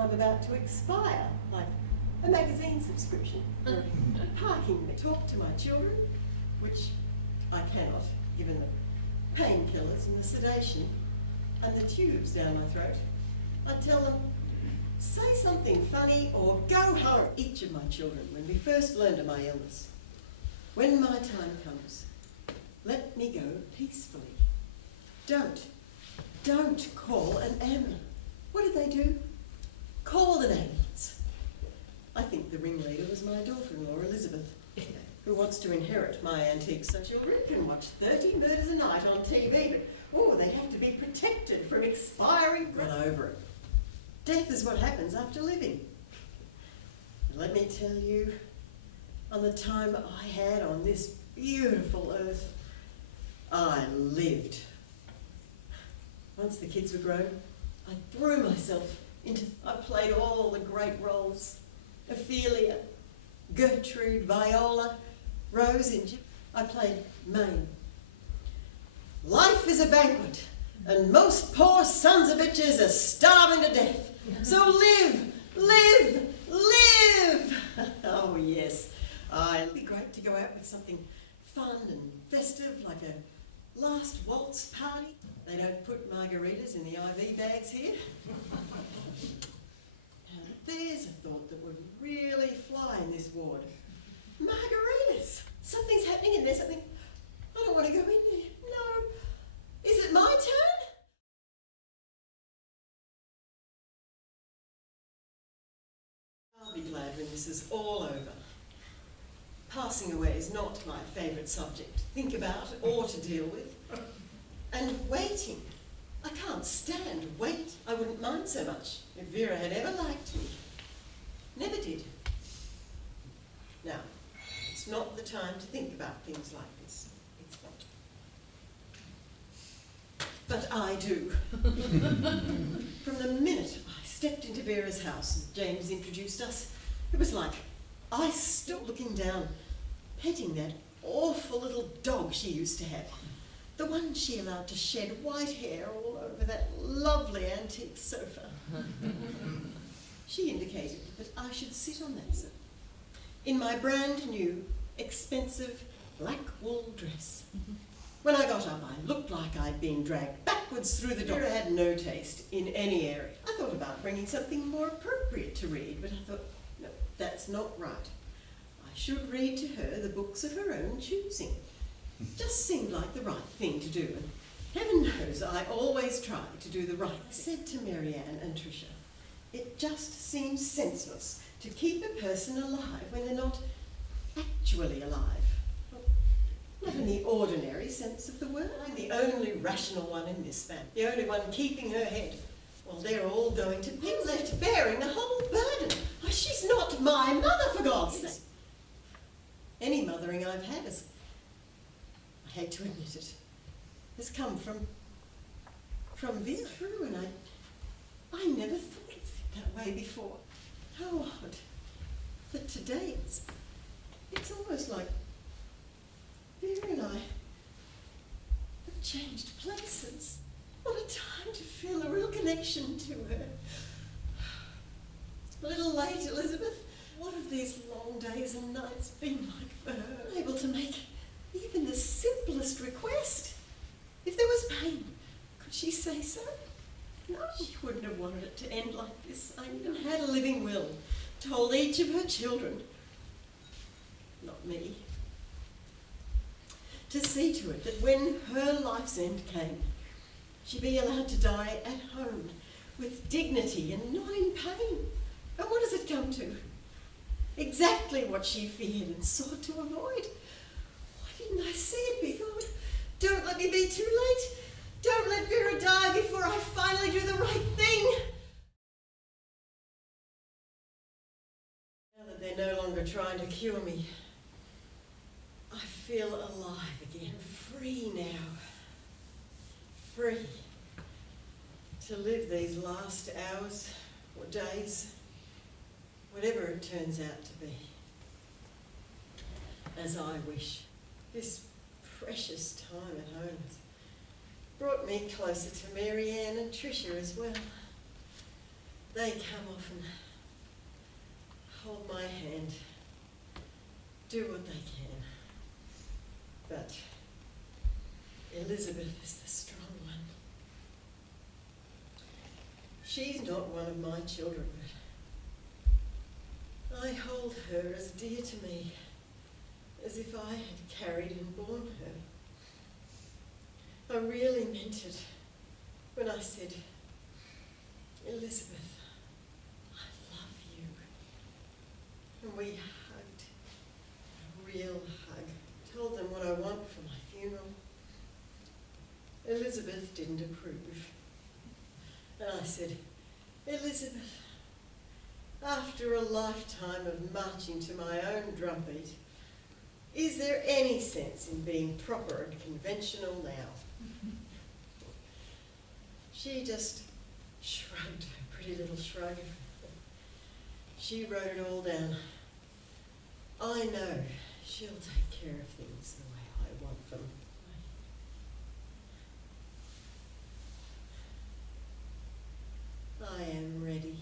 I'm about to expire, like a magazine subscription or a parking. Talk to my children, which I cannot, given the painkillers and the sedation and the tubes down my throat. I'd tell them, say something funny or go home. Each of my children, when we first learned of my illness, when my time comes, let me go peacefully. Don't call an ambulance. What did they do? Call an ambulance. I think the ringleader was my daughter-in-law, Elizabeth, who wants to inherit my antiques. So children can watch 30 murders a night on TV, but oh, they have to be protected from expiring. Run over it. Death is what happens after living. And let me tell you, on the time I had on this beautiful earth, I lived. Once the kids were grown, I threw myself into, I played all the great roles. Ophelia, Gertrude, Viola, Rose in I played Maine. Life is a banquet, and most poor sons of bitches are starving to death. So live, live, live! Oh yes, it'd be great to go out with something fun and festive, like a Last Waltz party. They don't put margaritas in the IV bags here. Now, there's a thought that would really fly in this ward. Margaritas! Something's happening in there, something. I don't want to go in there. No. Is it my turn? I'll be glad when this is all over. Passing away is not my favourite subject to think about or to deal with. And waiting. I can't stand wait. I wouldn't mind so much if Vera had ever liked me. Never did. Now, it's not the time to think about things like this. It's not. But I do. From the minute I stepped into Vera's house and James introduced us, it was like I stood looking down, petting that awful little dog she used to have. The one she allowed to shed white hair all over that lovely antique sofa. She indicated that I should sit on that sofa in my brand new, expensive black wool dress. When I got up, I looked like I'd been dragged backwards through the door. I had no taste in any area. I thought about bringing something more appropriate to read, but I thought, no, that's not right. I should read to her the books of her own choosing. Just seemed like the right thing to do. And heaven knows I always try to do the right thing. I said to Marianne and Tricia, it just seems senseless to keep a person alive when they're not actually alive. Well, not in the ordinary sense of the word. I'm the only rational one in this family, the only one keeping her head, while they're all going to be left bearing the whole burden. Oh, she's not my mother, for God's sake. Any mothering I've had is, I hate to admit it, has come from Vera. True, and I never thought of it that way before. How odd that today it's almost like Vera and I have changed places. What a time to feel a real connection to her. A little late, Elizabeth. What have these long days and nights been like for her? Able to make even the simplest request. If there was pain, could she say so? No, she wouldn't have wanted it to end like this. I even had a living will, told each of her children, not me, to see to it that when her life's end came, she'd be allowed to die at home with dignity and not in pain. And what does it come to? Exactly what she feared and sought to avoid. Why didn't I see it before? Don't let me be too late. Don't let Vera die before I finally do the right thing. Now that they're no longer trying to cure me, I feel alive again. Free now. Free to live these last hours or days, whatever it turns out to be, as I wish. This precious time at home has brought me closer to Marianne and Tricia as well. They come off and hold my hand, do what they can. But Elizabeth is the strong one. She's not one of my children, but I hold her as dear to me as if I had carried and borne her. I really meant it when I said, Elizabeth, I love you. And we hugged, a real hug. Told them what I want for my funeral. Elizabeth didn't approve. And I said, Elizabeth, after a lifetime of marching to my own drumbeat, is there any sense in being proper and conventional now? She just shrugged her pretty little shrug. She wrote it all down. I know she'll take care of things the way I want them. I am ready.